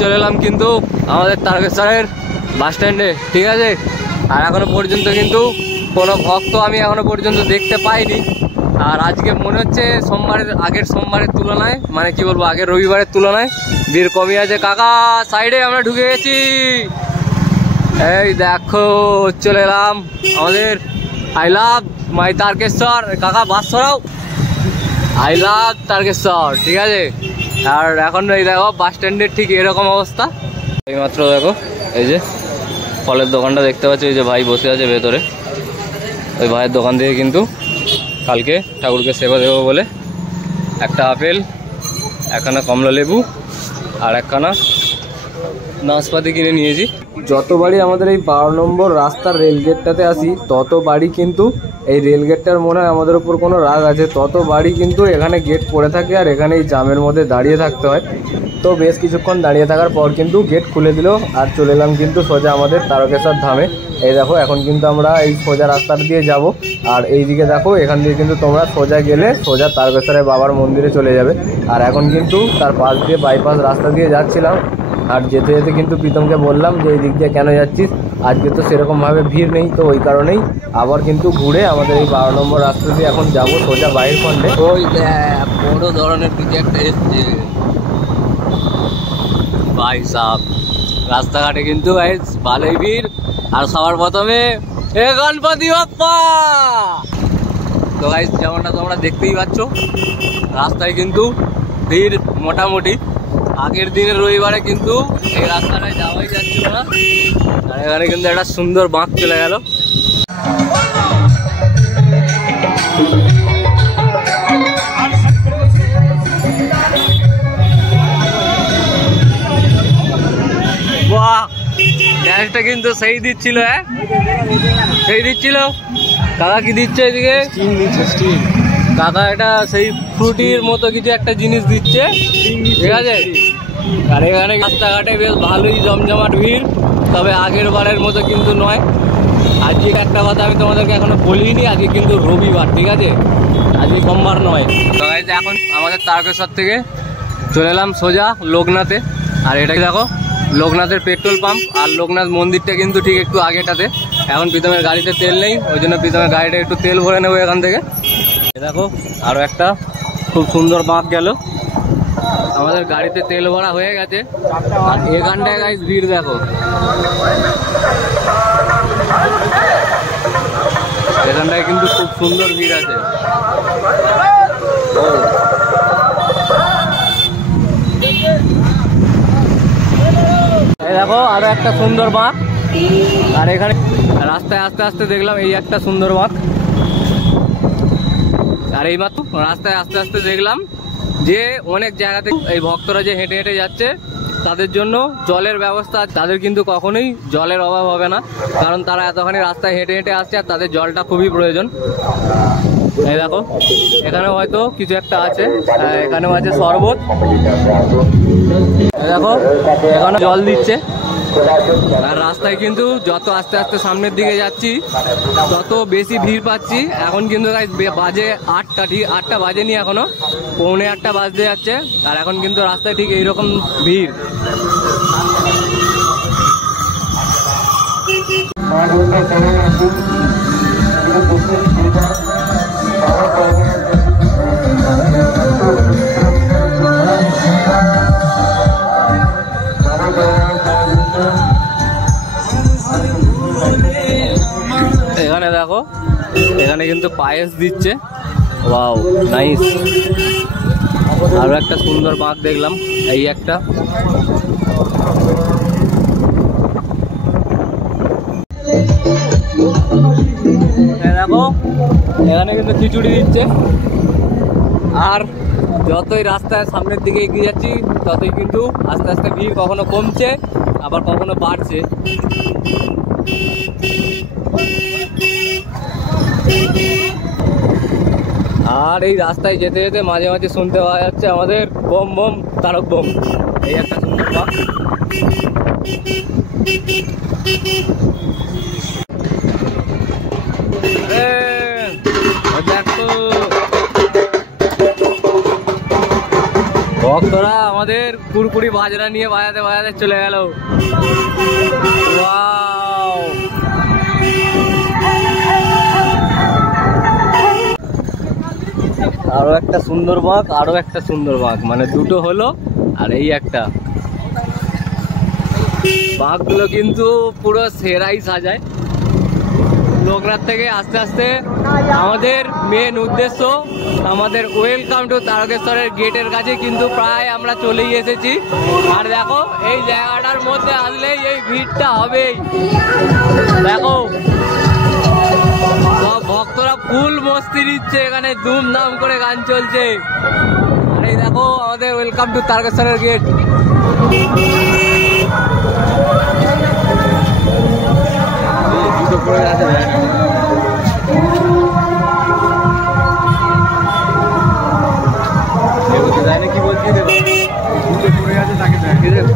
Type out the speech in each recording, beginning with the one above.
চলে এলাম কিন্তু আমাদের তারকেশ্বরের বাস স্ট্যান্ডে, ঠিক আছে। আর এখনো পর্যন্ত কিন্তু কোনো ভক্ত আমি এখনো পর্যন্ত দেখতে পাইনি। আর আজকে মনে হচ্ছে আগের সোমবারের তুলনায়, মানে কি বলবো, আগের রবিবারের তুলনায় ভিড় কমই আছে। কাকা সাইডে আমরা ঢুকে গেছি, এই দেখো চলে এলাম আমাদের আই লাভ মাই তারকেশ্বর। কাকা বাস সরাও, আই লাভ তারকেশ্বর, ঠিক আছে। আর এখন এই দেখো বাস স্ট্যান্ডের ঠিক এরকম অবস্থা। এইমাত্র দেখো এই যে ফলের দোকানটা দেখতে পাচ্ছি, ওই যে ভাই বসে আছে ভেতরে, ওই ভাইয়ের দোকান থেকে কিন্তু কালকে ঠাকুরকে সেবা দেবো বলে একটা আপেল, একখানা কমলা লেবু আর একখানা নাশপাতি কিনে নিয়েছি। যতবারই আমাদের এই 12 নম্বর রাস্তার রেলগেটটাতে আসি ততবারই কিন্তু এই রেলগেটটার মনে হয় আমাদের উপর কোনো রাগ আছে, ততবারই কিন্তু এখানে গেট পড়ে থাকে আর এখানে এই জামের মধ্যে দাঁড়িয়ে থাকতে হয়। তো বেশ কিছুক্ষণ দাঁড়িয়ে থাকার পর কিন্তু গেট খুলে দিল আর চলে এলাম কিন্তু সোজা আমাদের তারকেশ্বর ধামে। এই দেখো এখন কিন্তু আমরা এই সোজা রাস্তাটা দিয়ে যাব, আর এইদিকে দেখো এখান দিয়ে কিন্তু তোমরা সোজা গেলে সোজা তারকেশ্বরের বাবার মন্দিরে চলে যাবে। আর এখন কিন্তু তার পাশ দিয়ে বাইপাস রাস্তা দিয়ে যাচ্ছিলাম, আর যেতে যেতে কিন্তু প্রীতমকে বললাম যে এই দিক দিয়ে কেন যাচ্ছিস, আজকে তো সেরকমভাবে ভিড় নেই, তো ওই কারণেই আবার কিন্তু ঘুরে আমাদের এই 12 নম্বর রাস্তা দিয়ে এখন যাব সোজা বাইরের খন্ডে। ওই বড় ধরনের কিছু একটা এসছে ভাই সাহেব, রাস্তাঘাটে কিন্তু ভালোই ভিড়। আর সবার প্রথমে এ গণপতি বাপ্পা। তো গাইস যেমনটা তোমরা দেখতেই পাচ্ছ রাস্তায় কিন্তু ভিড় মোটামুটি। আগের দিনের রবিবারে কিন্তু এই রাস্তাটায় যাওয়াই যাচ্ছিল না, আর এখানে কিন্তু একটা সুন্দর বাঁক চলে গেল। বাহ, গ্যাসটা কিন্তু সেই দিচ্ছিল, হ্যাঁ সেই দিচ্ছিল। কাকা কি দিচ্ছে এদিকে? কাকা এটা সেই ফ্রুটির মতো কিছু একটা জিনিস দিচ্ছে, ঠিক আছে। আর এখানে রাস্তাঘাটে বেশ ভালোই জমজমাট ভিড়, তবে আগের বারের মতো কিন্তু নয়। আজকে একটা কথা আমি তোমাদেরকে এখনো বলিনি, আজকে কিন্তু রবিবার, ঠিক আছে, আজকে সোমবার নয়। তো এখন আমাদের তারকেশ্বর থেকে চলে এলাম সোজা লোকনাথে। আর এটাকে দেখো লোকনাথের পেট্রোল পাম্প, আর লোকনাথ মন্দিরটা কিন্তু ঠিক একটু আগেটাতে। এখন প্রীতমের গাড়িতে তেল নেই, ওই জন্য প্রীতমের গাড়িটা একটু তেল ভরে নেবো এখান থেকে। দেখো আরো একটা খুব সুন্দর বাঁক গেল, আমাদের গাড়িতে তেল ভরা হয়ে গেছে। আর এখানটায় গাইস ভিড় দেখো, এখানটায় কিন্তু খুব সুন্দর ভিড় আছে। এই দেখো আরো একটা সুন্দর বাঁক, আর এখানে রাস্তায় আস্তে আস্তে দেখলাম এই একটা সুন্দর বাঁক। আর এই মাত্র রাস্তায় আস্তে আস্তে দেখলাম যে অনেক জায়গাতে এই ভক্তরা যে হেঁটে হেঁটে যাচ্ছে তাদের জন্য জলের ব্যবস্থা, তাদের কিন্তু কখনোই জলের অভাব হবে না, কারণ তারা এতখানি রাস্তায় হেঁটে হেঁটে আসছে আর তাদের জলটা খুবই প্রয়োজন। এই দেখো এখানে হয়তো কিছু একটা আছে, এখানেও আছে শরবত। দেখো এখানে জল দিচ্ছে। আর রাস্তায় কিন্তু যত আস্তে আস্তে সামনের দিকে যাচ্ছি তত বেশি ভিড় পাচ্ছি। এখন কিন্তু বাজে 8টা, ঠিক 8টা বাজেনি এখনো, 7:45 বাজতে যাচ্ছে। আর এখন কিন্তু রাস্তায় ঠিক এইরকম ভিড়। এখানে দেখো এখানে কিন্তু পায়েস দিচ্ছে, ওয়াও নাইস। আরো একটা সুন্দর বাঁক দেখলাম, এই একটা। দেখো এখানে কিন্তু খিচুড়ি দিচ্ছে। আর যতই রাস্তায় সামনের দিকে এগিয়ে যাচ্ছি ততই কিন্তু আস্তে আস্তে ভিড় কখনো কমছে আবার কখনো বাড়ছে। আর এই রাস্তায় যেতে যেতে মাঝে মাঝে শুনতে পাওয়া যাচ্ছে আমাদের বোম বোম তারক বোম, এই একটা সুন্দর বাঁক। দেখো ভক্তরা আমাদের আমাদের কুরকুরি বাজরা নিয়ে বাজাতে বাজাতে চলে গেল। ওয়াও, আরো একটা সুন্দর বাঁক, আরো একটা সুন্দর বাঁক, মানে দুটো হলো আর এই একটা। বাঁকগুলো কিন্তু পুরো সেরাই সাজায়। লোকনাথ থেকে আস্তে আস্তে আমাদের মেন উদ্দেশ্য, আমাদের ওয়েলকাম টু তারকেশ্বরের গেটের কাছে কিন্তু প্রায় আমরা চলেই এসেছি। আর দেখো এই জায়গাটার মধ্যে আসলেই এই ভিড়টা হবেই। দেখো সব ভক্তরা ফুল মস্তি নিচ্ছে, এখানে ধুমধাম করে গান চলছে। আর এই দেখো আমাদের ওয়েলকাম টু তারকেশ্বরের গেট। কি বলছি পড়ে আছে তাকে দেখ।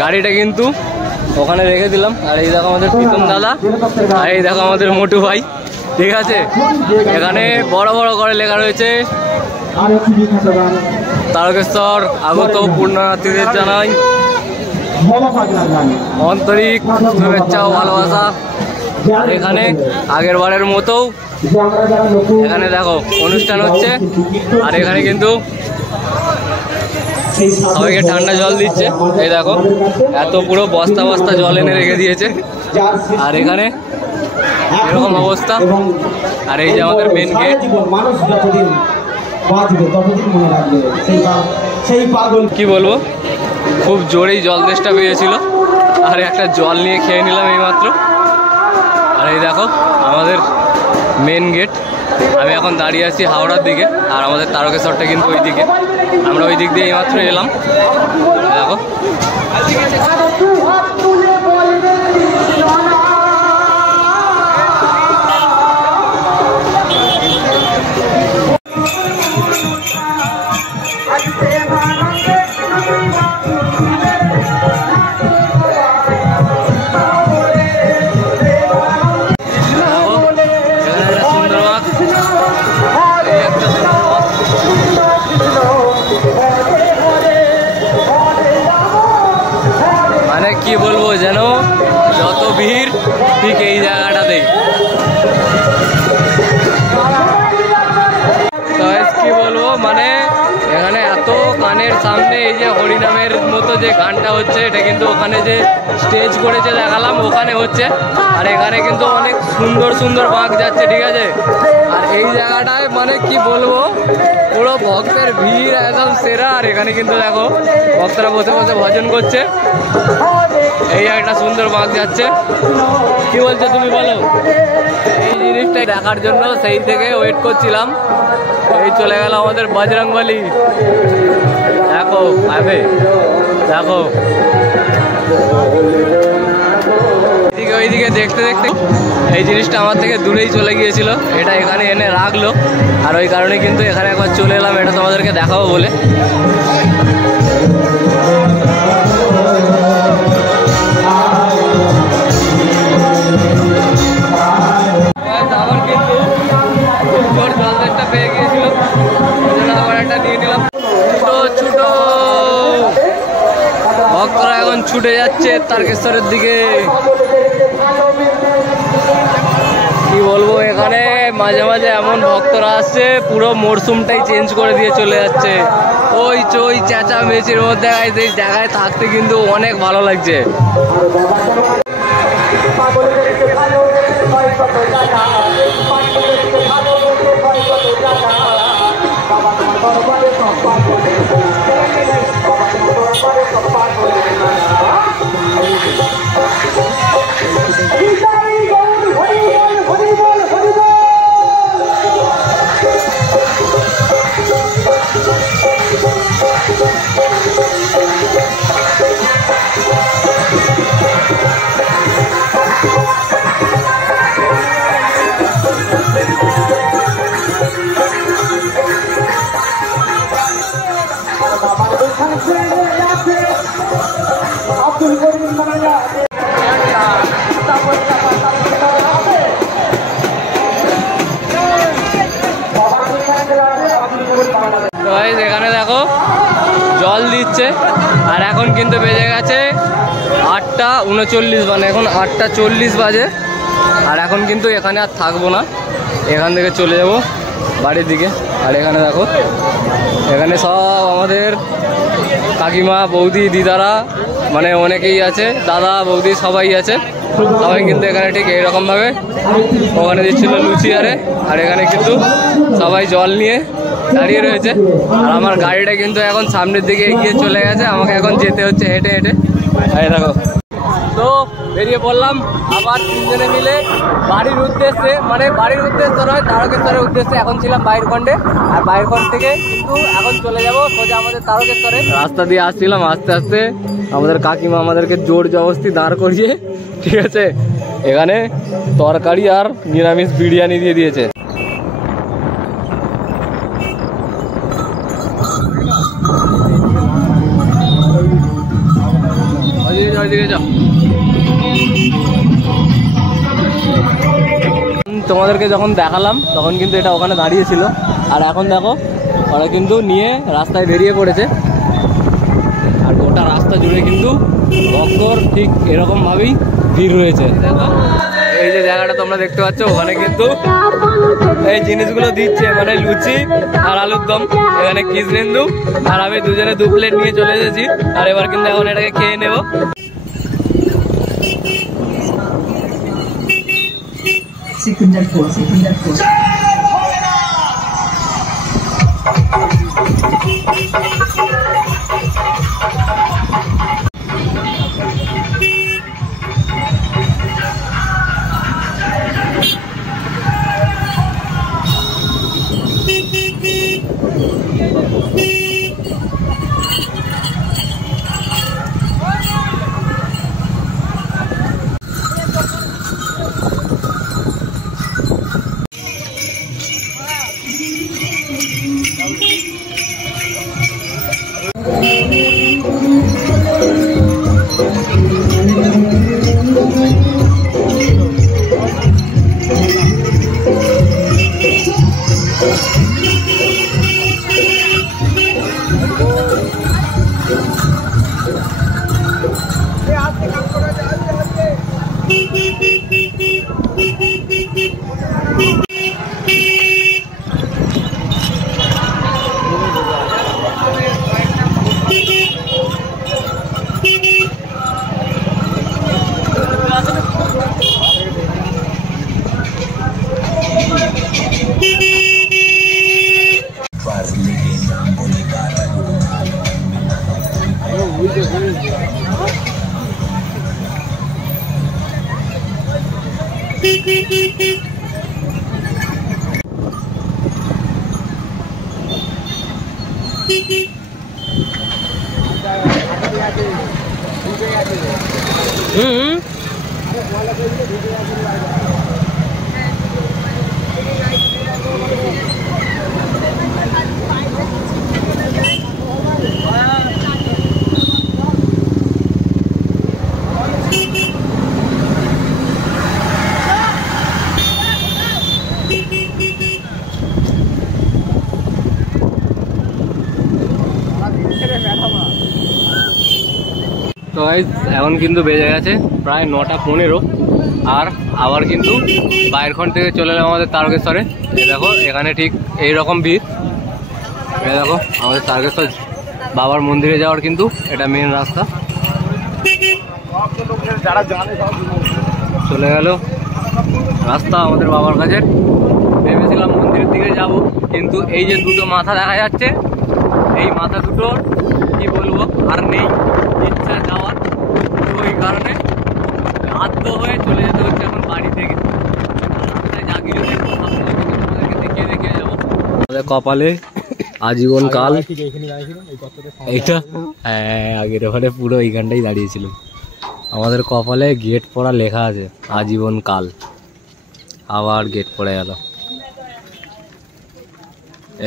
গাড়িটা কিন্তু ওখানে রেখে দিলাম। আর এই দেখো আমাদের প্রীতম দাদা, আর এই দেখো আমাদের মোটু ভাই। ঠিক আছে, এখানে বড় বড় করে লেখা রয়েছে তারকেশ্বর আগত পূর্ণার্থীদের জানাই আন্তরিক শুভেচ্ছা ও ভালোবাসা। আর এখানে আগের বারের মতো এখানে দেখো অনুষ্ঠান হচ্ছে। আর এখানে কিন্তু সবাইকে ঠান্ডা জল দিচ্ছে। এই দেখো এত পুরো বস্তা বস্তা জল এনে রেখে দিয়েছে। আর এখানে এরকম অবস্থা। আর এই যে আমাদের মেন গেট। কি বলবো, খুব জোরেই জল তেষ্টা পেয়েছিল, আর একটা জল নিয়ে খেয়ে নিলাম এইমাত্র। আর এই দেখো আমাদের মেন গেট। আমি এখন দাঁড়িয়ে আছি হাওড়ার দিকে, আর আমাদের তারকেশ্বরটা কিন্তু ওই দিকে। আমরা ওই দিক দিয়ে এইমাত্র এলাম। দেখো কি বলবো, যেন যত ভিড় ঠিক এই জায়গাটাতেই। কি বলবো, মানে এখানে এত গানের সামনে এই যে হরিনামের মতো যে গানটা হচ্ছে, এটা কিন্তু ওখানে যে স্টেজ করেছে দেখালাম ওখানে হচ্ছে। আর এখানে কিন্তু অনেক সুন্দর সুন্দর বাঁক যাচ্ছে। ঠিক আছে, আর এই জায়গাটায় মানে কি বলবো, পুরো ভক্তের ভিড় একদম সেরা। আর এখানে কিন্তু দেখো ভক্তরা বসে বসে ভজন করছে। এই একটা সুন্দর বাঁক যাচ্ছে। কি বলছো তুমি বলো? এই জিনিসটা দেখার জন্য সেই থেকে ওয়েট করছিলাম। এই চলে গেল আমাদের বজরংবলী। দেখো ভাবে, দেখো এদিকে ওইদিকে দেখতে দেখতে এই জিনিসটা আমার থেকে দূরেই চলে গিয়েছিল। এটা এখানে এনে রাখলো, আর ওই কারণে কিন্তু এখানে একবার চলে এলাম এটা তোমাদেরকে দেখাবো বলে। আবার কিন্তু জোর জলটা পেয়ে গিয়েছিল, আবার একটা নিয়ে নিলাম। ছোট ভক্তরা এখন ছুটে যাচ্ছে তারকেশ্বরের দিকে। কি বলবো, এখানে মাঝে মাঝে এমন ভক্তরা আসছে পুরো মরশুমটাই চেঞ্জ করে দিয়ে চলে যাচ্ছে। ওই চই চেঁচা মেচির মধ্যে এই জায়গায় থাকতে কিন্তু অনেক ভালো লাগছে। জল দিচ্ছে। আর এখন কিন্তু বেজে গেছে 8:39, মানে এখন 8:40 বাজে। আর এখন কিন্তু এখানে আর থাকবো না, এখান থেকে চলে যাব বাড়ির দিকে। আর এখানে দেখো, এখানে সব আমাদের কাকিমা, বৌদি, দিদারা, মানে অনেকেই আছে, দাদা বৌদি সবাই আছে। সবাই কিন্তু এখানে ঠিক এইরকমভাবে ওখানে দিচ্ছিল লুচি আরে। আর এখানে কিন্তু সবাই জল নিয়ে দাঁড়িয়ে রয়েছে। আর আমার গাড়িটা কিন্তু এখন সামনের দিকে এগিয়ে চলে গেছে, আমাকে এখন যেতে হচ্ছে হেঁটে হেঁটে। এই দেখো, তো বেরিয়ে পড়লাম আবার তিনজনে মিলে বাড়ির উদ্দেশ্যে, মানে বাড়ির উদ্দেশ্য নয়, তারকেশ্বরের উদ্দেশ্যে। এখন ছিলাম বাইরখণ্ডে, আর বাইরখণ্ড থেকে কিন্তু এখন চলে যাব সোজা আমাদের তারকেশ্বরে। রাস্তা দিয়ে আসছিলাম, আস্তে আস্তে আমাদের কাকিমা আমাদেরকে জোর জবরদস্তি দাঁড় করিয়ে, ঠিক আছে, এখানে তরকারি আর নিরামিষ বিরিয়ানি দিয়ে দিয়েছে। তোমাদেরকে যখন দেখালাম তখন কিন্তু এটা ওখানে দাঁড়িয়েছিল। আর এখন দেখো ওরা কিন্তু নিয়ে রাস্তায় বেরিয়ে পড়েছে। আর গোটা রাস্তা জুড়ে কিন্তু ভক্তর ঠিক এরকম ভাবেই ভিড় রয়েছে। দেখো এই যে জায়গাটা তোমরা দেখতে পাচ্ছ, ওখানে কিন্তু এই জিনিসগুলো দিচ্ছে, মানে লুচি আর আলুর দম। এখানে কৃষ্ণেন্দু আর আমি দুজনে 2 প্লেট নিয়ে চলে এসেছি। আর এবার কিন্তু এখন এটাকে খেয়ে নেবো। তো এখন কিন্তু বেজে গেছে প্রায় 9:15। আর আবার কিন্তু বাইরখণ্ড থেকে চলে এলাম আমাদের তারকেশ্বরে। এই দেখো এখানে ঠিক এইরকম ভিড়। এই দেখো আমাদের তারকেশ্বর বাবার মন্দিরে যাওয়ার কিন্তু এটা মেন রাস্তা। চলে গেল রাস্তা আমাদের বাবার কাছে। ভেবেছিলাম মন্দিরের দিকে যাব, কিন্তু এই যে দুটো মাথা দেখা যাচ্ছে, এই মাথা দুটোর কি বলবো আর নেই ইচ্ছা যাওয়ার। ওই কারণে বাধ্য হয়ে চলে যেতে হচ্ছে এখন বাড়ি থেকে। দেখিয়ে যাবো আমাদের কপালে আজীবন কাল। এইটা হ্যাঁ, আগের ওখানে পুরো এইখানটাই দাঁড়িয়েছিল। আমাদের কপালে গেট পড়া লেখা আছে আজীবন কাল। আবার গেট পড়ে গেল।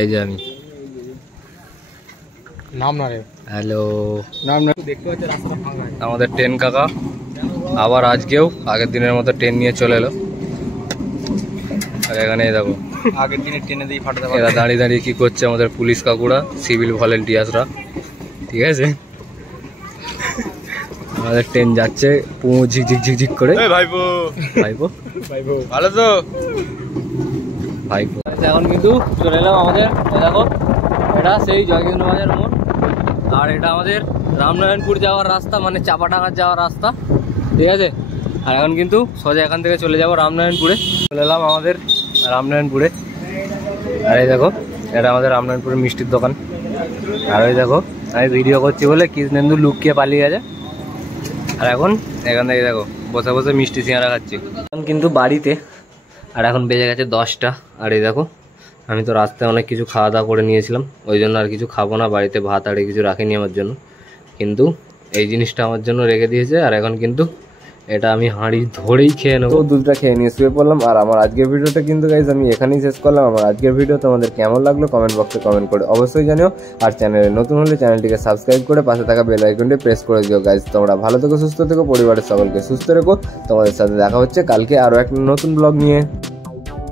এই যে আমি নাম না রে, হ্যালো নাম না, দেখতে পাচ্ছি রাস্তাটা ফাঁকা। আমাদের ট্রেন কাকা আবার আজকেও আগের দিনের মতো ট্রেন নিয়ে চলে এলো। আর এখানে দেখো আগের দিনের ট্রেনে দিয়ে ফাটাতে, এরা দাঁড়িয়ে দাঁড়িয়ে কি করছে আমাদের পুলিশ কাকুরা, সিভিল ভলেন্টিয়ার্সরা। ঠিক আছে, আমাদের ট্রেন যাচ্ছে পুরো ঝিকঝিক ঝিকঝিক করে। ভাইপো ভাইপো ভাইপো ভালো তো ভাইপো। এখন কিন্তু চলে এলাম আমাদের, দেখো এটা সেই জয়কেন্দ্র বাজার মোড়, আর এটা আমাদের রামনারায়ণপুর যাওয়ার রাস্তা, মানে চাপাডাঙ্গার যাওয়ার রাস্তা, ঠিক আছে। আর এখন কিন্তু সোজা এখান থেকে চলে যাব রামনারায়ণপুরে। চলে এলাম আমাদের রামনারায়ণপুরে, আর এই দেখো এটা আমাদের রামনারায়ণপুরের মিষ্টির দোকান। আর ওই দেখো আমি ভিডিও করছি বলে কৃষ্ণেন্দু লুকিয়ে পালিয়ে গেছে। আর এখন এখান থেকে দেখো বসে বসে মিষ্টি সিঙ্গারা খাচ্ছি। এখন কিন্তু বাড়িতে, আর এখন বেজে গেছে 10টা। আর এই দেখো আমি তো রাস্তায় অনেক কিছু খাওয়া দাওয়া করে নিয়েছিলাম, ওই জন্য আর কিছু খাবো না, বাড়িতে ভাত আর কিছু রাখিনি আমার জন্য, কিন্তু এই জিনিসটা আমার জন্য রেখে দিয়েছে। আর এখন কিন্তু এটা আমি হাঁড়ি ধরেই খেয়ে নেবো। দুধটা খেয়ে নিয়ে শুয়ে পড়লাম। আর আমার আজকের ভিডিওটা কিন্তু গাইজ আমি এখানেই শেষ করলাম। আমার আজকের ভিডিও তোমাদের কেমন লাগলো কমেন্ট বক্সে কমেন্ট করে অবশ্যই জানিও। আর চ্যানেলে নতুন হলে চ্যানেলটিকে সাবস্ক্রাইব করে পাশে থাকা বেল আইকনটি প্রেস করে দিও। গাইজ তোমরা ভালো থেকো, সুস্থ থেকো, পরিবারের সকলকে সুস্থ রেখো। তোমাদের সাথে দেখা হচ্ছে কালকে আরও এক নতুন ব্লগ নিয়ে।